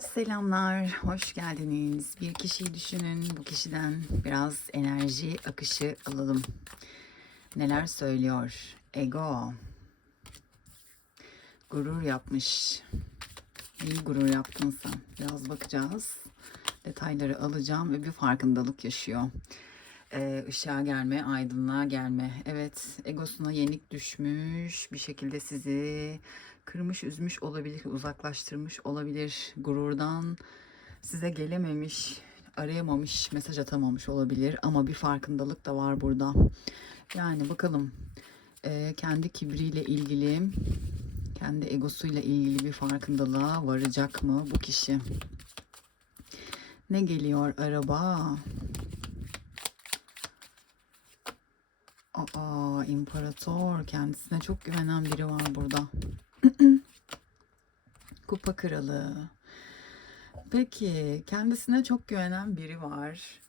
Selamlar, hoş geldiniz. Bir kişiyi düşünün, bu kişiden biraz enerji akışı alalım. Neler söylüyor? Ego. Gurur yapmış. İyi gurur yaptın. Biraz bakacağız. Detayları alacağım ve bir farkındalık yaşıyor. Ee, ışığa gelme, aydınlığa gelme. Evet, egosuna yenik düşmüş. Bir şekilde sizi kırmış, üzmüş olabilir, uzaklaştırmış olabilir. Gururdan size gelememiş, arayamamış, mesaj atamamış olabilir. Ama bir farkındalık da var burada. Yani bakalım ee, kendi kibriyle ilgili, kendi egosuyla ilgili bir farkındalığa varacak mı bu kişi? Ne geliyor araba? Aa, imparator. Kendisine çok güvenen biri var burada. Kupa kralı. Peki, kendisine çok güvenen biri var.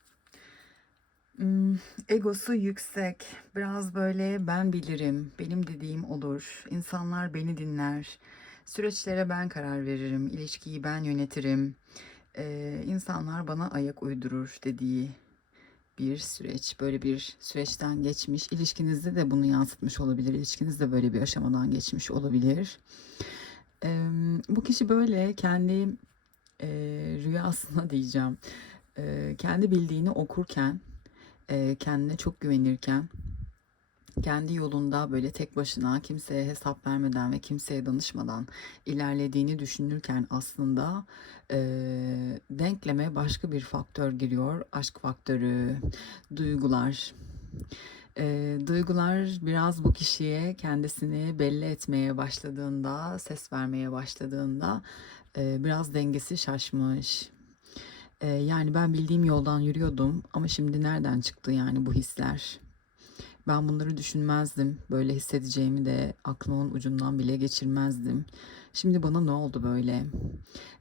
Hmm, egosu yüksek. Biraz böyle ben bilirim, benim dediğim olur. İnsanlar beni dinler. Süreçlere ben karar veririm, ilişkiyi ben yönetirim. Ee, insanlar bana ayak uydurur dediği bir süreç, böyle bir süreçten geçmiş. İlişkinizde de bunu yansıtmış olabilir. İlişkiniz de böyle bir aşamadan geçmiş olabilir. Ee, bu kişi böyle kendi e, rüyasına diyeceğim, e, kendi bildiğini okurken, e, kendine çok güvenirken, kendi yolunda böyle tek başına kimseye hesap vermeden ve kimseye danışmadan ilerlediğini düşünürken aslında e, denkleme başka bir faktör giriyor. Aşk faktörü, duygular. E, duygular biraz bu kişiye kendisini belli etmeye başladığında, ses vermeye başladığında e, biraz dengesi şaşmış. E, yani ben bildiğim yoldan yürüyordum ama şimdi nereden çıktı yani bu hisler? Ben bunları düşünmezdim. Böyle hissedeceğimi de aklımın ucundan bile geçirmezdim. Şimdi bana ne oldu böyle?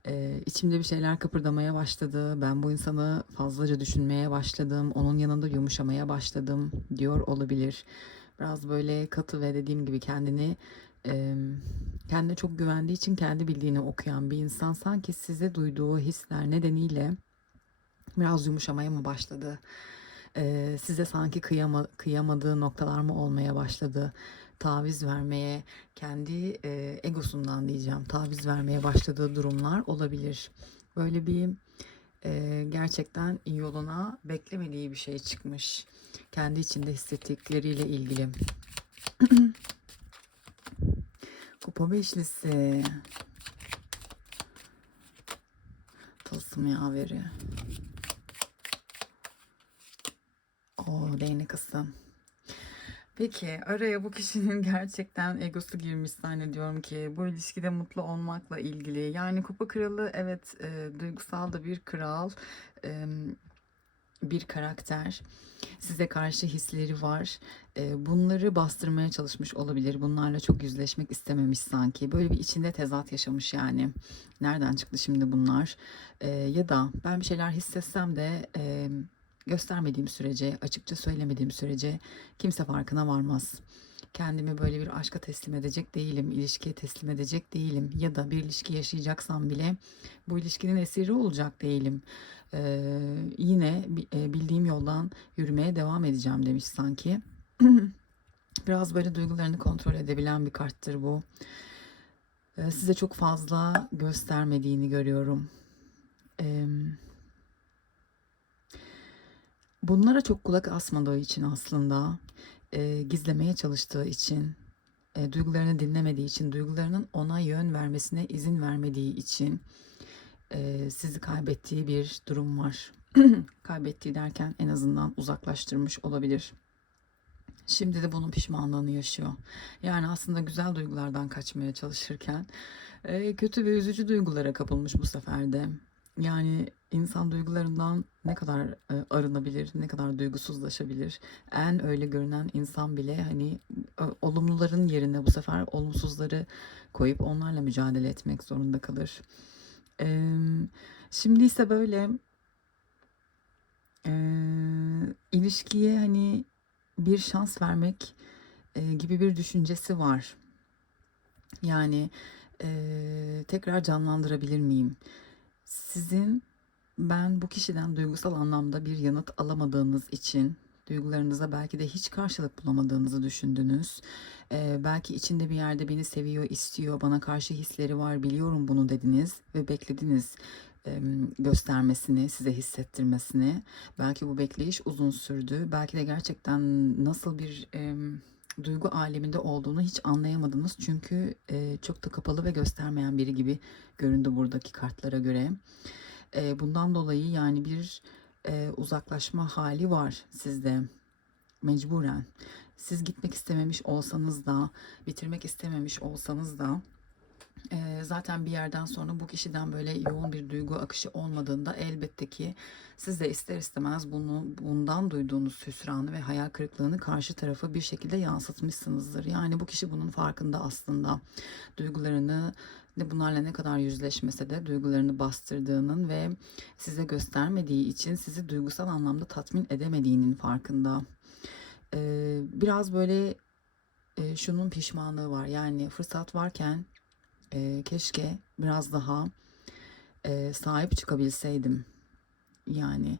Ee, içimde bir şeyler kıpırdamaya başladı. Ben bu insanı fazlaca düşünmeye başladım. Onun yanında yumuşamaya başladım diyor olabilir. Biraz böyle katı ve dediğim gibi kendini e, kendine çok güvendiği için kendi bildiğini okuyan bir insan sanki size duyduğu hisler nedeniyle biraz yumuşamaya mı başladı? Ee, size sanki kıyama, kıyamadığı noktalar mı olmaya başladı? Taviz vermeye, kendi e, egosundan diyeceğim, taviz vermeye başladığı durumlar olabilir. Böyle bir e, gerçekten yoluna beklemediği bir şey çıkmış. Kendi içinde hissettikleriyle ilgili. Kupa beşlisi. Tılsım yaveri. O değnek kısım. Peki araya bu kişinin gerçekten egosu girmiş zannediyorum ki bu ilişkide mutlu olmakla ilgili. Yani kupa kralı evet e, duygusal da bir kral, e, bir karakter. Size karşı hisleri var. E, bunları bastırmaya çalışmış olabilir. Bunlarla çok yüzleşmek istememiş sanki. Böyle bir içinde tezat yaşamış yani. Nereden çıktı şimdi bunlar? E, ya da ben bir şeyler hissetsem de... Göstermediğim sürece, açıkça söylemediğim sürece kimse farkına varmaz. Kendimi böyle bir aşka teslim edecek değilim, ilişkiye teslim edecek değilim ya da bir ilişki yaşayacaksam bile bu ilişkinin esiri olacak değilim. Ee, yine e, bildiğim yoldan yürümeye devam edeceğim demiş sanki. Biraz böyle duygularını kontrol edebilen bir karttır bu. Ee, size çok fazla göstermediğini görüyorum. Ee, Bunlara çok kulak asmadığı için aslında e, gizlemeye çalıştığı için, e, duygularını dinlemediği için, duygularının ona yön vermesine izin vermediği için e, sizi kaybettiği bir durum var. kaybettiği derken en azından uzaklaştırmış olabilir. Şimdi de bunun pişmanlığını yaşıyor. Yani aslında güzel duygulardan kaçmaya çalışırken e, kötü ve üzücü duygulara kapılmış bu sefer de. Yani insan duygularından ne kadar e, arınabilir, ne kadar duygusuzlaşabilir. En öyle görünen insan bile hani e, olumluların yerine bu sefer olumsuzları koyup onlarla mücadele etmek zorunda kalır. E, şimdi ise böyle e, ilişkiye hani bir şans vermek e, gibi bir düşüncesi var. Yani e, tekrar canlandırabilir miyim? Sizin ben bu kişiden duygusal anlamda bir yanıt alamadığınız için duygularınıza belki de hiç karşılık bulamadığınızı düşündünüz. Ee, belki içinde bir yerde beni seviyor, istiyor, bana karşı hisleri var, biliyorum bunu dediniz ve beklediniz em, göstermesini, size hissettirmesini. Belki bu bekleyiş uzun sürdü. Belki de gerçekten nasıl bir em, duygu aleminde olduğunu hiç anlayamadınız. Çünkü e, çok da kapalı ve göstermeyen biri gibi göründü buradaki kartlara göre. E, bundan dolayı yani bir e, uzaklaşma hali var sizde mecburen. Siz gitmek istememiş olsanız da, bitirmek istememiş olsanız da e, zaten bir yerden sonra bu kişiden böyle yoğun bir duygu akışı olmadığında elbette ki siz de ister istemez bunu bundan duyduğunuz hüsranı ve hayal kırıklığını karşı tarafa bir şekilde yansıtmışsınızdır. Yani bu kişi bunun farkında aslında duygularını ne bunlarla ne kadar yüzleşmese de duygularını bastırdığının ve size göstermediği için sizi duygusal anlamda tatmin edemediğinin farkında. Ee, biraz böyle e, şunun pişmanlığı var. Yani fırsat varken e, keşke biraz daha e, sahip çıkabilseydim. Yani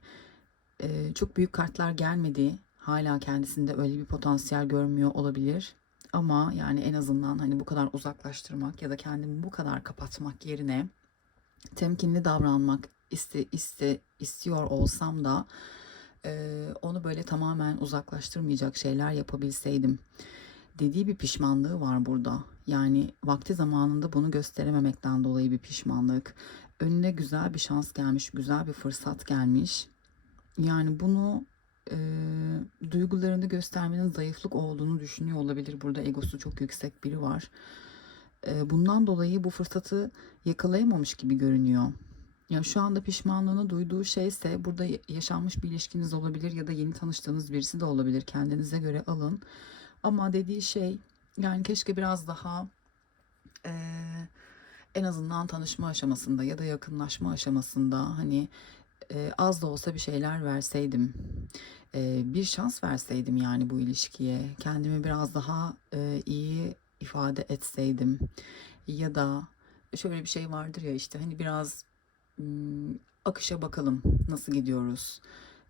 e, çok büyük kartlar gelmedi. Hala kendisinde öyle bir potansiyel görmüyor olabilir. Ama yani en azından hani bu kadar uzaklaştırmak ya da kendimi bu kadar kapatmak yerine temkinli davranmak iste, iste, istiyor olsam da e, onu böyle tamamen uzaklaştırmayacak şeyler yapabilseydim dediği bir pişmanlığı var burada. Yani vakti zamanında bunu gösterememekten dolayı bir pişmanlık. Önüne güzel bir şans gelmiş, güzel bir fırsat gelmiş. Yani bunu e, duygularını göstermenin zayıflık olduğunu düşünüyor olabilir. Burada egosu çok yüksek biri var. E, bundan dolayı bu fırsatı yakalayamamış gibi görünüyor. Yani şu anda pişmanlığını duyduğu şeyse burada yaşanmış bir ilişkiniz olabilir ya da yeni tanıştığınız birisi de olabilir. Kendinize göre alın. Ama dediği şey yani keşke biraz daha e, en azından tanışma aşamasında ya da yakınlaşma aşamasında hani e, az da olsa bir şeyler verseydim. E, bir şans verseydim yani bu ilişkiye. Kendimi biraz daha e, iyi ifade etseydim. Ya da şöyle bir şey vardır ya işte hani biraz m, akışa bakalım nasıl gidiyoruz.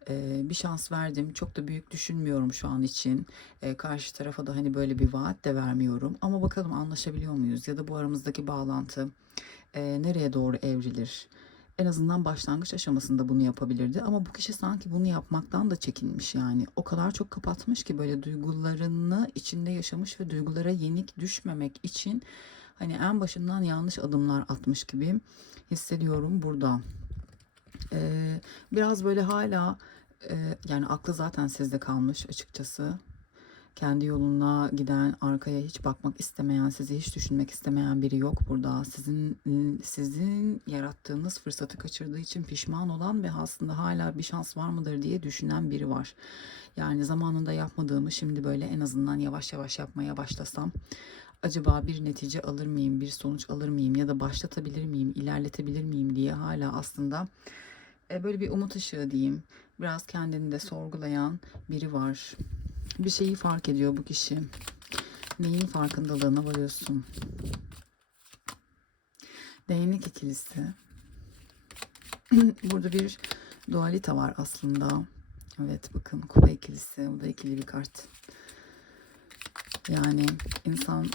Bir şans verdim. Çok da büyük düşünmüyorum şu an için. Karşı tarafa da hani böyle bir vaat de vermiyorum. Ama bakalım anlaşabiliyor muyuz? Ya da bu aramızdaki bağlantı nereye doğru evrilir? En azından başlangıç aşamasında bunu yapabilirdi. Ama bu kişi sanki bunu yapmaktan da çekinmiş yani. O kadar çok kapatmış ki böyle duygularını içinde yaşamış ve duygulara yenik düşmemek için hani en başından yanlış adımlar atmış gibi hissediyorum burada. Ee, biraz böyle hala e, yani aklı zaten sizde kalmış açıkçası. Kendi yoluna giden, arkaya hiç bakmak istemeyen, sizi hiç düşünmek istemeyen biri yok burada. Sizin sizin yarattığınız fırsatı kaçırdığı için pişman olan ve aslında hala bir şans var mıdır diye düşünen biri var. Yani zamanında yapmadığımı şimdi böyle en azından yavaş yavaş yapmaya başlasam acaba bir netice alır mıyım, bir sonuç alır mıyım ya da başlatabilir miyim, ilerletebilir miyim diye hala aslında böyle bir umut ışığı diyeyim. Biraz kendini de sorgulayan biri var. Bir şeyi fark ediyor bu kişi. Neyin farkındalığına varıyorsun? Değnek ikilisi. Burada bir dualita var aslında. Evet bakın kupa ikilisi. Bu da ikili bir kart. Yani insan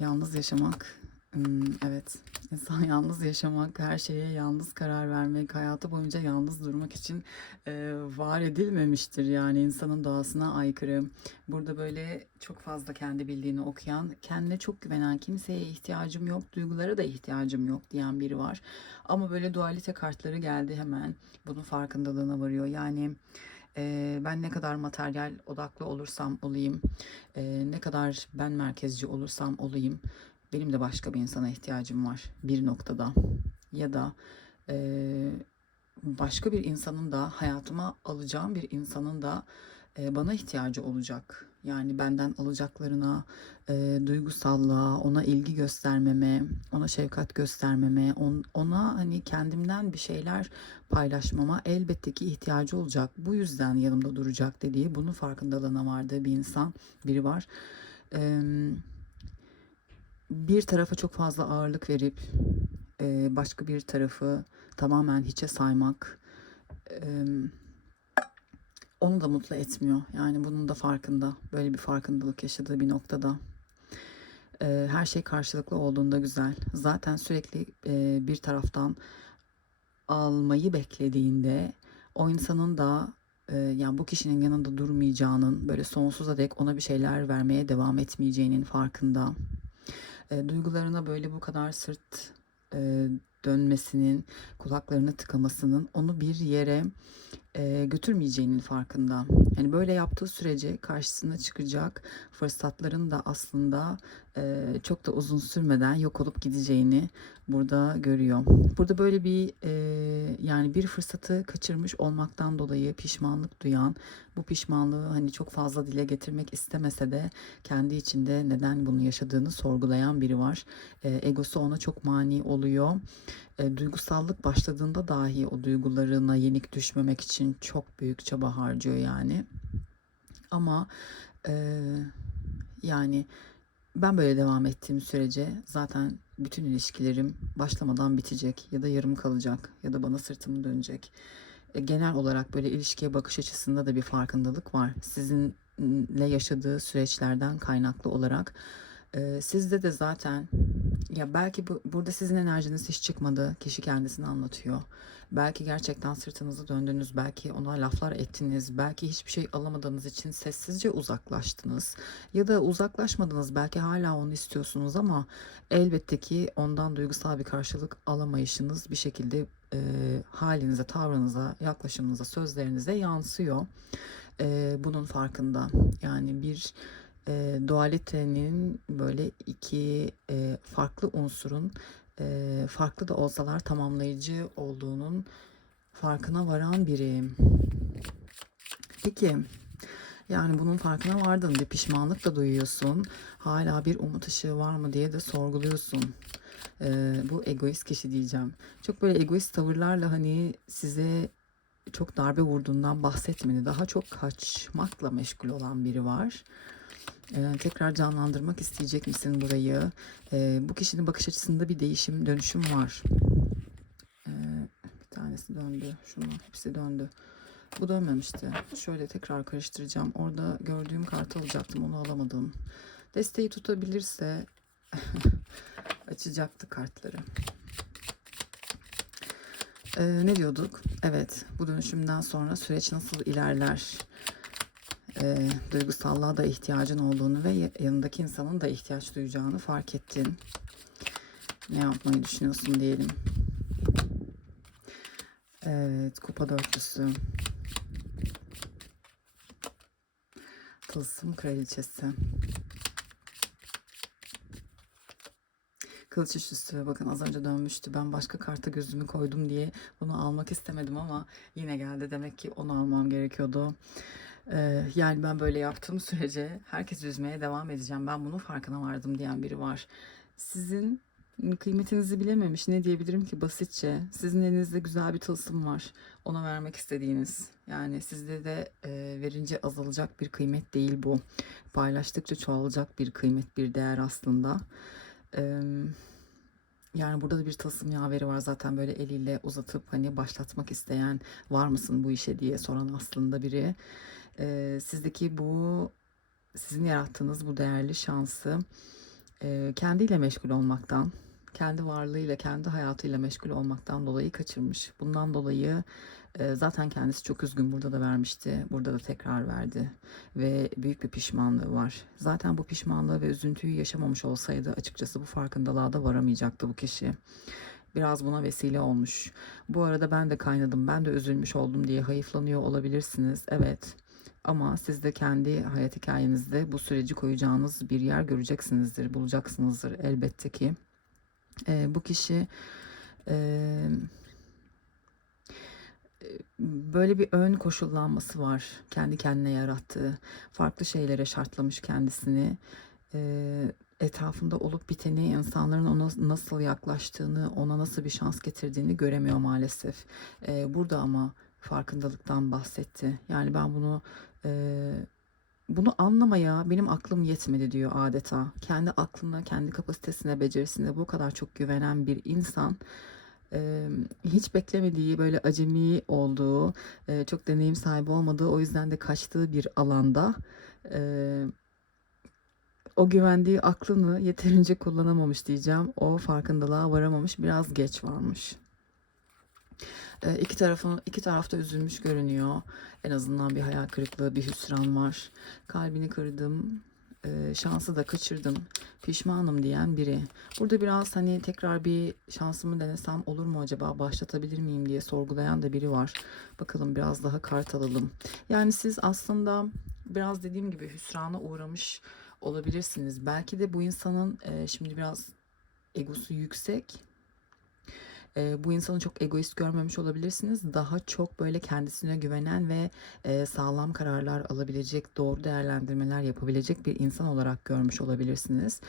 yalnız yaşamak Hmm, evet. İnsan yalnız yaşamak, her şeye yalnız karar vermek, hayatı boyunca yalnız durmak için e, var edilmemiştir. Yani insanın doğasına aykırı. Burada böyle çok fazla kendi bildiğini okuyan, kendine çok güvenen, kimseye ihtiyacım yok, duygulara da ihtiyacım yok diyen biri var. Ama böyle dualite kartları geldi hemen. Bunun farkındalığına varıyor. Yani ben ne kadar materyal odaklı olursam olayım, ne kadar ben merkezci olursam olayım, benim de başka bir insana ihtiyacım var bir noktada ya da e, başka bir insanın da hayatıma alacağım bir insanın da e, bana ihtiyacı olacak. Yani benden alacaklarına, e, duygusallığa, ona ilgi göstermeme, ona şefkat göstermeme, on, ona hani kendimden bir şeyler paylaşmama elbette ki ihtiyacı olacak. Bu yüzden yanımda duracak dediği, bunun farkındalığına vardığı bir insan, biri var. Eee bir tarafa çok fazla ağırlık verip e, başka bir tarafı tamamen hiçe saymak e, onu da mutlu etmiyor. Yani bunun da farkında. Böyle bir farkındalık yaşadığı bir noktada. E, her şey karşılıklı olduğunda güzel. Zaten sürekli e, bir taraftan almayı beklediğinde o insanın da e, yani bu kişinin yanında durmayacağının böyle sonsuza dek ona bir şeyler vermeye devam etmeyeceğinin farkında. E, duygularına böyle bu kadar sırt e, dönmesinin, kulaklarını tıkamasının onu bir yere e, götürmeyeceğinin farkında. Yani böyle yaptığı sürece karşısına çıkacak fırsatların da aslında e, çok da uzun sürmeden yok olup gideceğini burada görüyor. Burada böyle bir e, yani bir fırsatı kaçırmış olmaktan dolayı pişmanlık duyan, bu pişmanlığı hani çok fazla dile getirmek istemese de kendi içinde neden bunu yaşadığını sorgulayan biri var. E, egosu ona çok mani oluyor. E, duygusallık başladığında dahi o duygularına yenik düşmemek için çok büyük çaba harcıyor yani. Ama e, yani ben böyle devam ettiğim sürece zaten bütün ilişkilerim başlamadan bitecek ya da yarım kalacak ya da bana sırtımı dönecek. E, genel olarak böyle ilişkiye bakış açısında da bir farkındalık var. Sizinle yaşadığı süreçlerden kaynaklı olarak e, sizde de zaten ya belki bu, burada sizin enerjiniz hiç çıkmadı. Kişi kendisini anlatıyor. Belki gerçekten sırtınızı döndünüz. Belki ona laflar ettiniz. Belki hiçbir şey alamadığınız için sessizce uzaklaştınız. Ya da uzaklaşmadınız. Belki hala onu istiyorsunuz ama elbette ki ondan duygusal bir karşılık alamayışınız bir şekilde e, halinize, tavrınıza, yaklaşımınıza, sözlerinize yansıyor. E, bunun farkında. Yani bir e, dualitenin böyle iki e, farklı unsurun e, farklı da olsalar tamamlayıcı olduğunun farkına varan biriyim. Peki yani bunun farkına vardın bir pişmanlık da duyuyorsun. Hala bir umut ışığı var mı diye de sorguluyorsun. Ee, bu egoist kişi diyeceğim. Çok böyle egoist tavırlarla hani size çok darbe vurduğundan bahsetmedi. Daha çok kaçmakla meşgul olan biri var. Ee, tekrar canlandırmak isteyecek misin burayı? Ee, bu kişinin bakış açısında bir değişim, dönüşüm var. Ee, bir tanesi döndü. Şunun hepsi döndü. Bu dönmemişti. Şöyle tekrar karıştıracağım. Orada gördüğüm kartı alacaktım. Onu alamadım. Desteği tutabilirse açacaktı kartları. Ee, ne diyorduk? Evet, bu dönüşümden sonra süreç nasıl ilerler? E, duygusallığa da ihtiyacın olduğunu ve yanındaki insanın da ihtiyaç duyacağını fark ettin. Ne yapmayı düşünüyorsun diyelim. Evet, kupa dörtlüsü. Tılsım kraliçesi. Kılıç üçlüsü bakın az önce dönmüştü. Ben başka karta gözümü koydum diye bunu almak istemedim ama yine geldi. Demek ki onu almam gerekiyordu. Yani ben böyle yaptığım sürece herkes üzmeye devam edeceğim. Ben bunun farkına vardım diyen biri var. Sizin kıymetinizi bilememiş ne diyebilirim ki basitçe. Sizin elinizde güzel bir tılsım var. Ona vermek istediğiniz. Yani sizde de e, verince azalacak bir kıymet değil bu. Paylaştıkça çoğalacak bir kıymet, bir değer aslında. Eee yani burada da bir tılsım yaveri var zaten böyle eliyle uzatıp hani başlatmak isteyen var mısın bu işe diye soran aslında biri. Ee, sizdeki bu sizin yarattığınız bu değerli şansı e, kendiyle meşgul olmaktan, kendi varlığıyla, kendi hayatıyla meşgul olmaktan dolayı kaçırmış. Bundan dolayı e, zaten kendisi çok üzgün. Burada da vermişti. Burada da tekrar verdi. Ve büyük bir pişmanlığı var. Zaten bu pişmanlığı ve üzüntüyü yaşamamış olsaydı açıkçası bu farkındalığa da varamayacaktı bu kişi. Biraz buna vesile olmuş. Bu arada ben de kaynadım, ben de üzülmüş oldum diye hayıflanıyor olabilirsiniz. Evet. Ama siz de kendi hayat hikayenizde bu süreci koyacağınız bir yer göreceksinizdir, bulacaksınızdır elbette ki. E, bu kişi e, böyle bir ön koşullanması var. Kendi kendine yarattığı, farklı şeylere şartlamış kendisini. E, etrafında olup biteni, insanların ona nasıl yaklaştığını, ona nasıl bir şans getirdiğini göremiyor maalesef. E, burada ama farkındalıktan bahsetti. Yani ben bunu e, bunu anlamaya benim aklım yetmedi diyor adeta. Kendi aklına, kendi kapasitesine, becerisine bu kadar çok güvenen bir insan e, hiç beklemediği böyle acemi olduğu, e, çok deneyim sahibi olmadığı o yüzden de kaçtığı bir alanda e, o güvendiği aklını yeterince kullanamamış diyeceğim. O farkındalığa varamamış, biraz geç varmış. E, iki tarafın iki tarafta üzülmüş görünüyor. En azından bir hayal kırıklığı, bir hüsran var. Kalbini kırdım, e, şansı da kaçırdım, pişmanım diyen biri. Burada biraz hani tekrar bir şansımı denesem olur mu acaba, başlatabilir miyim diye sorgulayan da biri var. Bakalım biraz daha kart alalım. Yani siz aslında biraz dediğim gibi hüsrana uğramış olabilirsiniz. Belki de bu insanın e, şimdi biraz egosu yüksek. E, bu insanı çok egoist görmemiş olabilirsiniz. Daha çok böyle kendisine güvenen ve e, sağlam kararlar alabilecek, doğru değerlendirmeler yapabilecek bir insan olarak görmüş olabilirsiniz.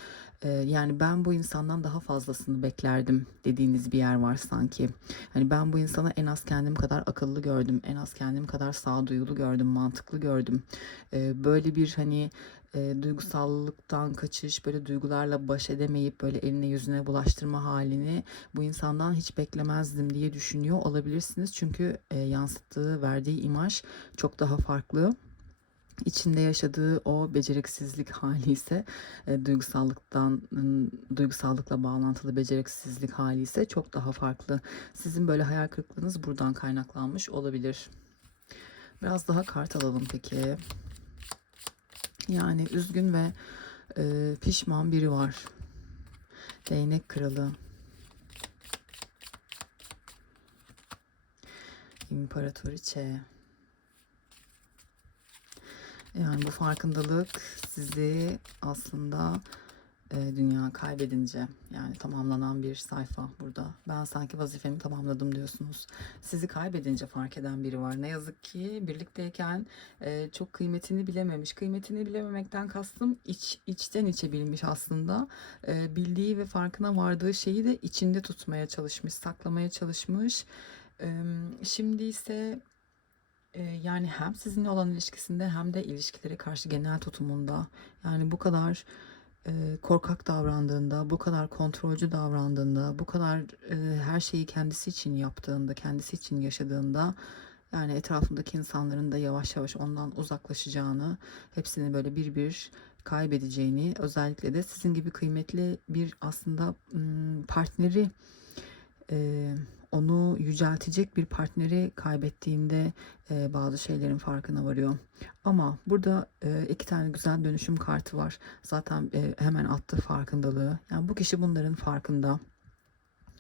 E, yani ben bu insandan daha fazlasını beklerdim dediğiniz bir yer var sanki. Hani ben bu insanı en az kendim kadar akıllı gördüm, en az kendim kadar sağduyulu gördüm, mantıklı gördüm. E, böyle bir hani e, duygusallıktan kaçış, böyle duygularla baş edemeyip böyle eline yüzüne bulaştırma halini bu insandan hiç beklemezdim diye düşünüyor olabilirsiniz. Çünkü e, yansıttığı, verdiği imaj çok daha farklı. İçinde yaşadığı o beceriksizlik hali ise e, duygusallıktan duygusallıkla bağlantılı beceriksizlik hali ise çok daha farklı. Sizin böyle hayal kırıklığınız buradan kaynaklanmış olabilir. Biraz daha kart alalım peki. Yani üzgün ve e, pişman biri var. Değnek kralı. İmparatoriçe. Yani bu farkındalık sizi aslında e, dünya kaybedince yani tamamlanan bir sayfa burada. Ben sanki vazifemi tamamladım diyorsunuz. Sizi kaybedince fark eden biri var. Ne yazık ki birlikteyken e, çok kıymetini bilememiş. Kıymetini bilememekten kastım iç içten içe bilmiş aslında. E, bildiği ve farkına vardığı şeyi de içinde tutmaya çalışmış, saklamaya çalışmış. E, şimdi ise yani hem sizinle olan ilişkisinde hem de ilişkilere karşı genel tutumunda yani bu kadar e, korkak davrandığında, bu kadar kontrolcü davrandığında, bu kadar e, her şeyi kendisi için yaptığında, kendisi için yaşadığında yani etrafındaki insanların da yavaş yavaş ondan uzaklaşacağını, hepsini böyle bir bir kaybedeceğini, özellikle de sizin gibi kıymetli bir aslında partneri e, onu yüceltecek bir partneri kaybettiğinde e, bazı şeylerin farkına varıyor. Ama burada e, iki tane güzel dönüşüm kartı var. Zaten e, hemen attı farkındalığı. Yani bu kişi bunların farkında.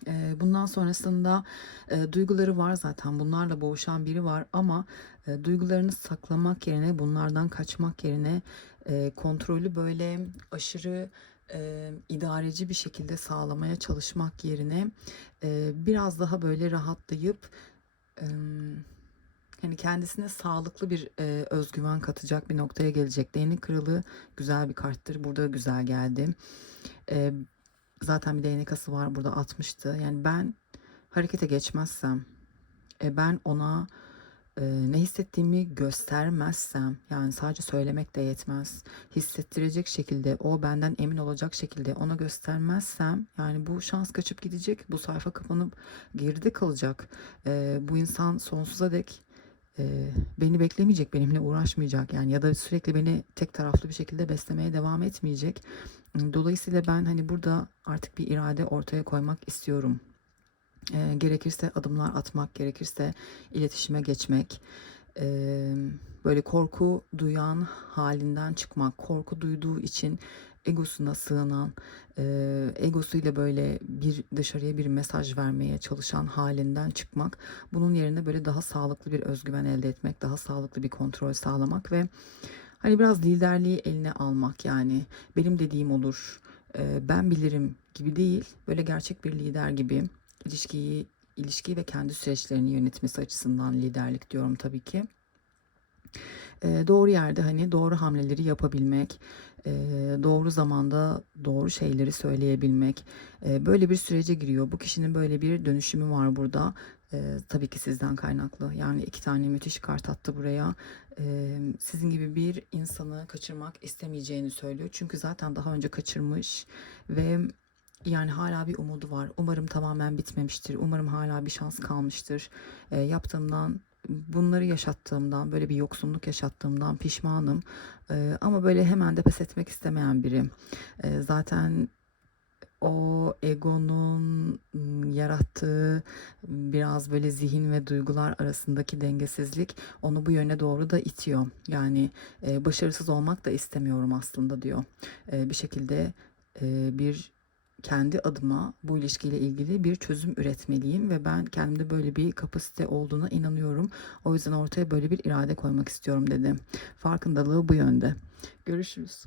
E, bundan sonrasında e, duyguları var zaten. Bunlarla boğuşan biri var ama e, duygularını saklamak yerine, bunlardan kaçmak yerine e, kontrolü böyle aşırı e, idareci bir şekilde sağlamaya çalışmak yerine e, biraz daha böyle rahatlayıp e, hani kendisine sağlıklı bir e, özgüven katacak bir noktaya gelecek. Değnek kralı güzel bir karttır. Burada güzel geldi. E, zaten bir değnek ası var burada atmıştı. Yani ben harekete geçmezsem, e, ben ona ne hissettiğimi göstermezsem yani sadece söylemek de yetmez. Hissettirecek şekilde o benden emin olacak şekilde ona göstermezsem yani bu şans kaçıp gidecek. Bu sayfa kapanıp geride kalacak. E, bu insan sonsuza dek e, beni beklemeyecek, benimle uğraşmayacak yani ya da sürekli beni tek taraflı bir şekilde beslemeye devam etmeyecek. Dolayısıyla ben hani burada artık bir irade ortaya koymak istiyorum. E, gerekirse adımlar atmak, gerekirse iletişime geçmek, e, böyle korku duyan halinden çıkmak, korku duyduğu için egosuna sığınan, e, egosuyla böyle bir dışarıya bir mesaj vermeye çalışan halinden çıkmak, bunun yerine böyle daha sağlıklı bir özgüven elde etmek, daha sağlıklı bir kontrol sağlamak ve hani biraz liderliği eline almak yani. Benim dediğim olur, e, ben bilirim gibi değil, böyle gerçek bir lider gibi ilişkiyi ilişkiyi ve kendi süreçlerini yönetmesi açısından liderlik diyorum tabii ki. E, doğru yerde hani doğru hamleleri yapabilmek, e, doğru zamanda doğru şeyleri söyleyebilmek, e, böyle bir sürece giriyor. Bu kişinin böyle bir dönüşümü var burada. E, tabii ki sizden kaynaklı. Yani iki tane müthiş kart attı buraya. E, sizin gibi bir insanı kaçırmak istemeyeceğini söylüyor. Çünkü zaten daha önce kaçırmış ve yani hala bir umudu var. Umarım tamamen bitmemiştir. Umarım hala bir şans kalmıştır. E, yaptığımdan bunları yaşattığımdan böyle bir yoksunluk yaşattığımdan pişmanım. E, ama böyle hemen de pes etmek istemeyen biri. E, zaten o egonun ım, yarattığı biraz böyle zihin ve duygular arasındaki dengesizlik onu bu yöne doğru da itiyor. Yani e, başarısız olmak da istemiyorum aslında diyor. E, bir şekilde e, bir kendi adıma bu ilişkiyle ilgili bir çözüm üretmeliyim ve ben kendimde böyle bir kapasite olduğuna inanıyorum. O yüzden ortaya böyle bir irade koymak istiyorum dedi. Farkındalığı bu yönde. Görüşürüz.